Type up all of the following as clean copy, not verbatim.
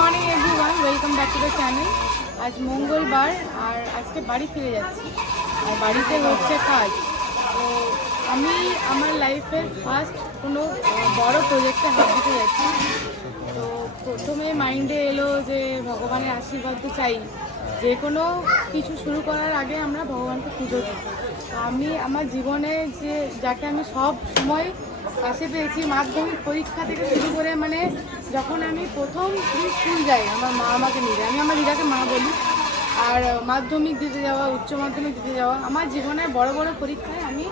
Morning everyone, welcome back to the channel. আজ মঙ্গলবার আর আজকে বাড়ি ফিরে যাচ্ছি আর বাড়িতে হচ্ছে কাজ। তো আমি আমার লাইফের ফার্স্ট কোনো বড় প্রজেক্টে হাত দিতে যাচ্ছি। তো প্রথমে মাইন্ডে এলো যে ভগবানের আশীর্বাদ তো চাই, যে কোনো কিছু শুরু করার আগে আমরা ভগবানকে পুজো দিই। তো আমি আমার জীবনে যাকে আমি সব সময় পাশে পেয়েছি, মাধ্যমিক পরীক্ষা থেকে শুরু করে মানে যখন আমি প্রথম স্কুল যাই আমার মা আমাকে নিয়ে যায়, আমি আমার দিদাকে মা বলি। আর মাধ্যমিক দিতে যাওয়া, উচ্চ মাধ্যমিক দিতে যাওয়া, আমার জীবনের বড় বড় পরীক্ষায় আমি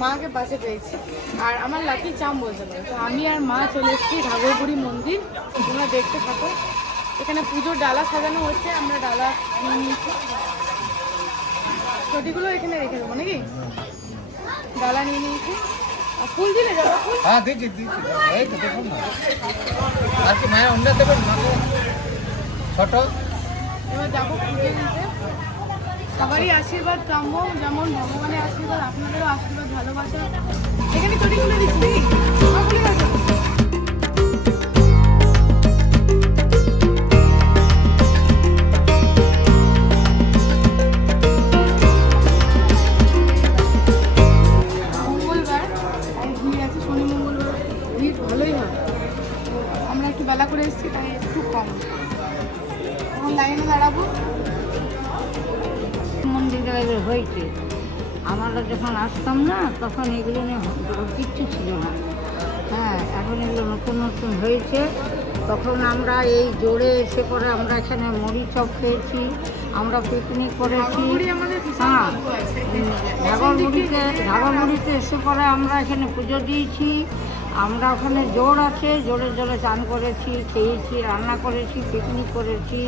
মাকে পাশে পেয়েছি আর আমার লাকি চাম বলতে পারি। তো আমি আর মা চলে এসেছি ঘাগরবুড়ি মন্দির, তোমরা দেখতে থাকো। এখানে পুজোর ডালা সাজানো হচ্ছে, আমরা ডালা নিয়ে নিয়েছি, ছটিগুলো এখানে রেখে দেবো নাকি? ডালা নিয়ে নিয়েছি। আর ফুল দিলে জবা ফুল? হ্যাঁ দিচ্ছি দিচ্ছি, এই তো দেখুন না আর কি মায়ের অন্য দেবেন মাকে ছোট। এবার যাবো পুজো দিতে। সবারই আশীর্বাদ কাম্য, যেমন ভগবানের আশীর্বাদ আপনাদেরও আশীর্বাদ ভালোবাসা। এখানে ছটিগুলো দিচ্ছি ভুলে গেছো? বেলা করে এসেছি তাই একটু কম, এখন লাইনে দাঁড়াবো। মন্দিরে হয়েছে, আমরা যখন আসতাম না তখন এগুলো নিয়ে কিচ্ছু ছিল না। হ্যাঁ, এখন এগুলো নতুন নতুন হয়েছে। তখন আমরা এই জোরে এসে পরে আমরা এখানে মুড়ি চপ খেয়েছি, আমরা পিকনিক করেছি। হ্যাঁ, ঘাগরবুড়িতে এসে পরে আমরা এখানে পুজো দিয়েছি। আমরা ওখানে জোর আছে, জোরে জোরে চান করেছি, খেয়েছি, রান্না করেছি, পিকনিক করেছি।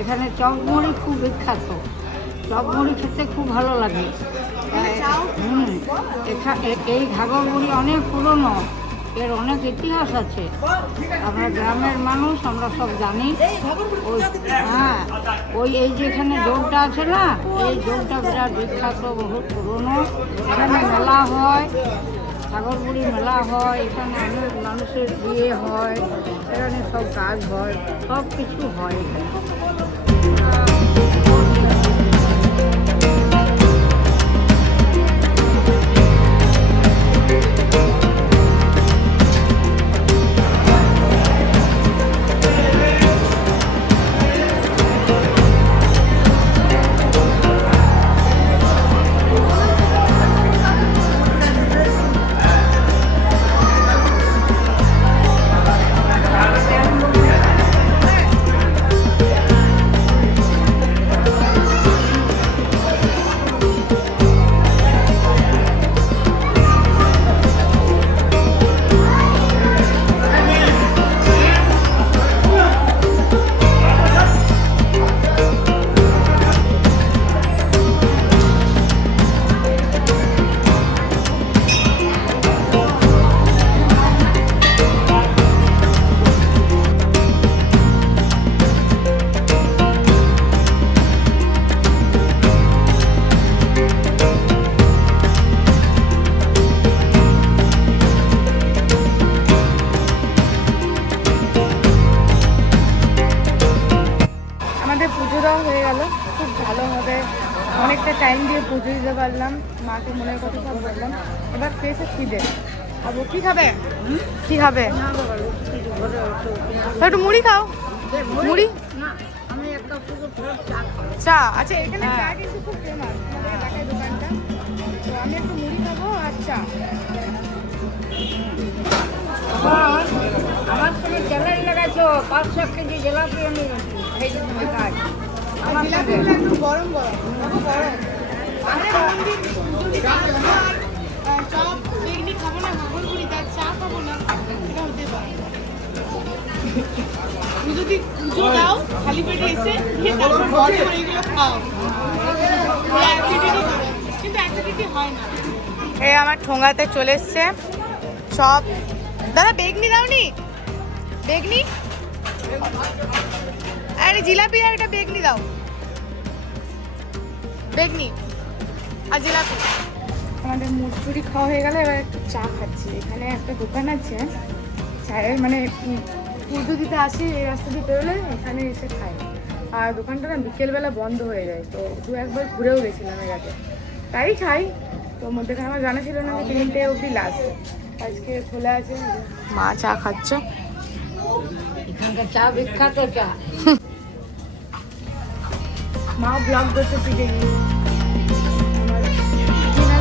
এখানে চপ মুড়ি খুব বিখ্যাত, চপ মুড়ি খেতে খুব ভালো লাগে। এই ঘাগরবুড়ি অনেক পুরনো, এর অনেক ইতিহাস আছে। আমরা গ্রামের মানুষ, আমরা সব জানি। হ্যাঁ, এই যে এখানে জোরটা আছে না, এই জোরটা বিরাট বিখ্যাত, বহুত পুরনো। এখানে মেলা হয়, ঘাগরবুড়ি মেলা হয়, এখানে অনেক মানুষের বিয়ে হয়, এখানে সব কাজ হয়, সব কিছু হয় এখানে। পুজো দেওয়া হয়ে গেল খুব ভালোভাবে, অনেকটা টাইম দিয়ে পুজো দিতে পারলাম, মাকে মনের কথা সব বললাম। এবার পেয়েছে খিদে, খাবো। কি খাবে? কি খাবে? একটু মুড়ি খাও। মুড়ি আমি একটা চা। আচ্ছা, এখানে চা কিন্তু খুব ফেমাস, আমাদের দেখায় দোকানটা। তো আমি একটু মুড়ি খাবো আর চা। আমার সঙ্গে চ্যালেঞ্জ লাগাইছো, 500 কেজি জিলাপি আমি কাজ। আমার জিলাপিগুলো একটু গরম গরম, দেখো গরম। আমাদের মন্দির যদি চপ বেগনি খাবো না, ঘাগরবুড়ি তার চা খাবো না, এটা হতে পারে। তুমি যদি পুজো দাও খালি পেটে এসে তারপর বড় করে এগুলো খাও, কিন্তু অ্যাসিডিটি হয় না। এই আমার ঠোঙাতে চলে এসছে চপ। দাদা বেগনি দাওনি? বেগনি, আরে জিলাপি আর একটা বেগনি দাও। বেগনি আর জিলাপি। আমাদের মুড়ি খাওয়া হয়ে গেল, এবার একটু চা খাচ্ছি। এখানে একটা দোকান আছে চায়ের, মানে পুজো দিতে আসি এই রাস্তা দিয়ে বেরোলে এখানে এসে খাই। আর দোকানটা না বিকেলবেলা বন্ধ হয়ে যায়, তো দু একবার ঘুরেও গেছিলাম এর আগে, তাই খাই। তো মধ্যেখানে আমার জানা ছিল না যে 3টে অবধি লাস্ট, আজকে খোলা আছে। মা চা খাচ্ছ? এখানকার চা বিখ্যাত চা। মা ব্লগ করতে শিখে গিয়েছে। আমার